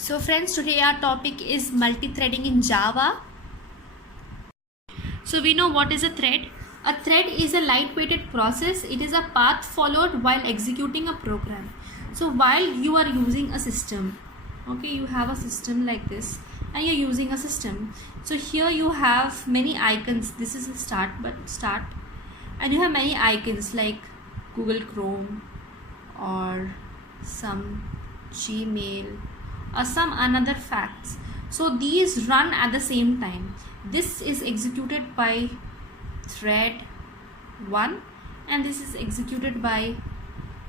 So friends, today our topic is multi-threading in Java. So we know what is a thread. A thread is a light-weighted process. It is a path followed while executing a program. So while you are using a system, okay, you have a system like this and you're using a system. So here you have many icons. This is a start and you have many icons like Google Chrome or some Gmail or some another facts. So these run at the same time. This is executed by thread 1 and this is executed by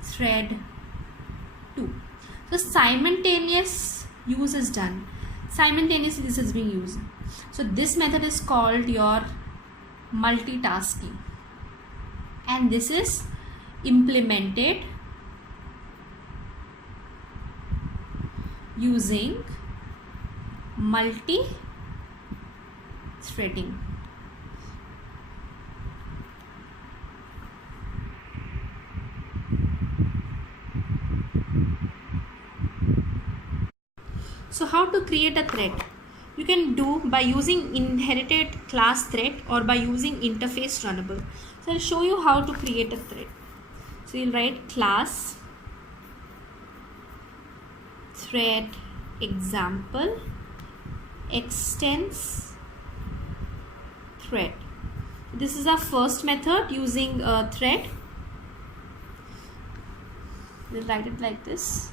thread 2. So simultaneous use is done. Simultaneously this is being used. So this method is called your multitasking, and this is implemented using multi-threading. So how to create a thread? You can do by using inherited class thread or by using interface runnable. So I'll show you how to create a thread. So you'll write class thread example extends thread. This is our first method using a thread. We'll write it like this,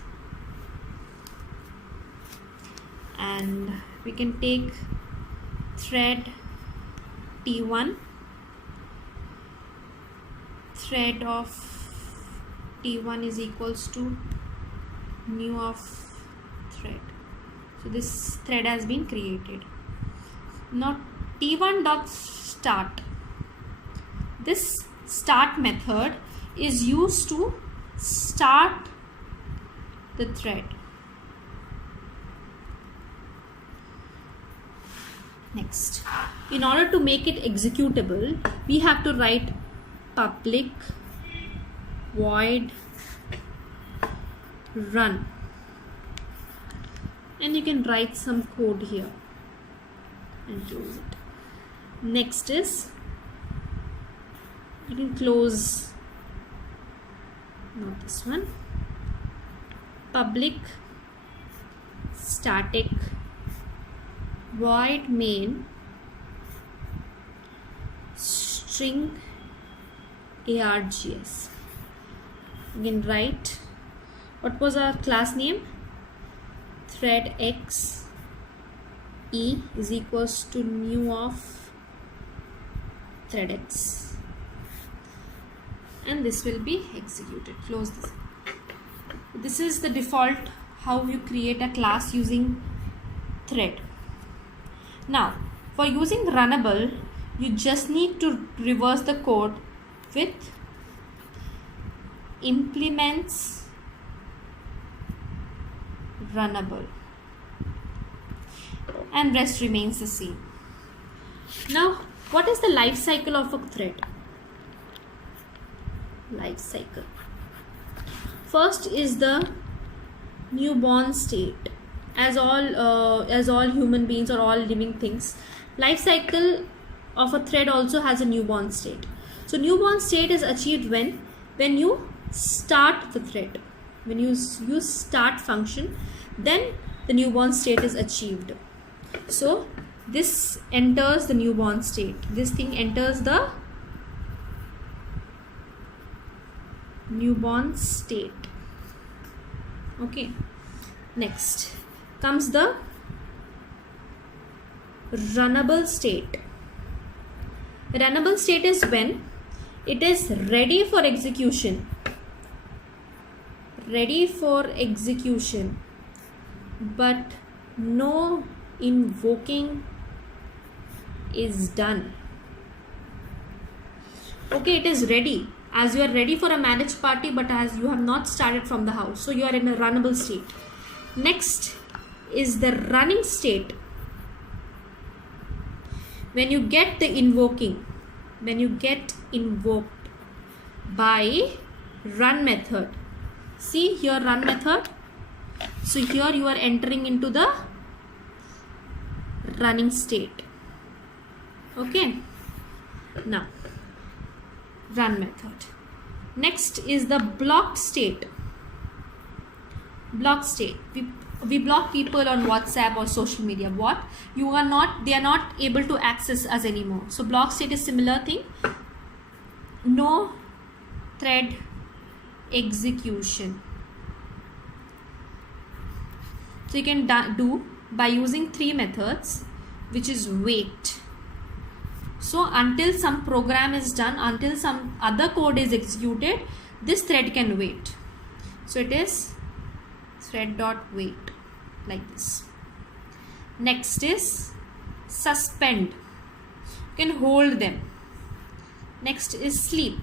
and we can take thread T1, thread of T1 is equals to new of thread. So this thread has been created. Now T1 dot start. This start method is used to start the thread. Next, in order to make it executable, we have to write public void run, and you can write some code here and close it. Next is, you can close, not this one, public static void main string args. You can write, what was our class name? Thread x e is equals to new of thread x, and this will be executed. Close this. This is the default how you create a class using thread. Now for using runnable, you just need to reverse the code with implements runnable, and rest remains the same. Now what is the life cycle of a thread? Life cycle. First is the newborn state. As all human beings or all living things, life cycle of a thread also has a newborn state. So newborn state is achieved when you start the thread. When you use start function, then the newborn state is achieved. So this enters the newborn state. This thing enters the newborn state. Okay. Next comes the runnable state. Runnable state is when it is ready for execution. Ready for execution, but no invoking is done. Okay, it is ready. As you are ready for a marriage party, but as you have not started from the house, so you are in a runnable state. Next is the running state. When you get the invoking, when you get invoked by run method. See here, run method. So here you are entering into the running state. Okay, now run method. Next is the blocked state. Blocked state, we block people on WhatsApp or social media. What? They are not able to access us anymore. So block state is similar thing. No thread execution. So you can do by using 3 methods, which is wait. So until some program is done, until some other code is executed, this thread can wait. So it is thread.wait, like this. Next is suspend. You can hold them. Next is sleep.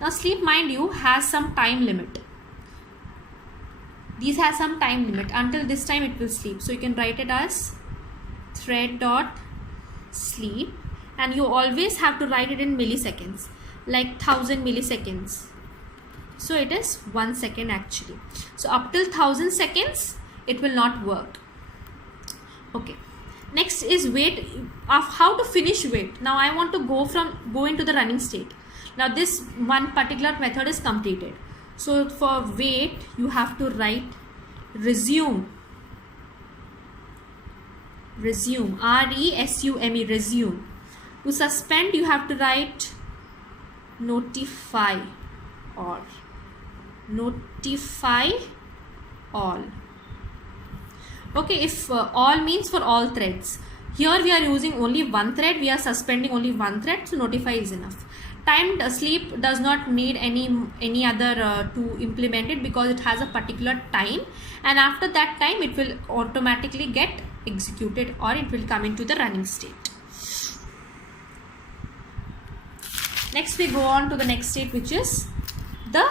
Now sleep, mind you, has some time limit. These has some time limit. Until this time it will sleep. So you can write it as thread.sleep, and you always have to write it in milliseconds, like 1000 milliseconds. So it is 1 second actually. So up till 1000 seconds it will not work. Okay. Next is wait. How to finish wait. Now I want to go into the running state. Now this one particular method is completed. So for wait you have to write resume. Resume. R-E-S-U-M-E. Resume. To suspend you have to write notify all. Notify all. Okay, if all means for all threads. Here we are using only one thread. We are suspending only one thread. So notify is enough. Timed sleep does not need any other to implement it, because it has a particular time, and after that time it will automatically get executed, or it will come into the running state. Next we go on to the next state, which is the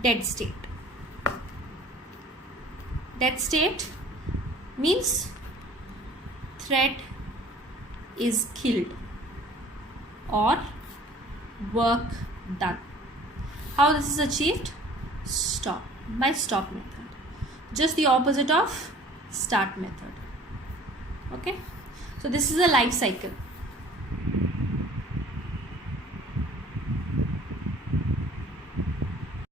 dead state. Dead state means thread is killed or work done. How this is achieved? Stop, by stop method. Just the opposite of start method. Okay, so this is a life cycle.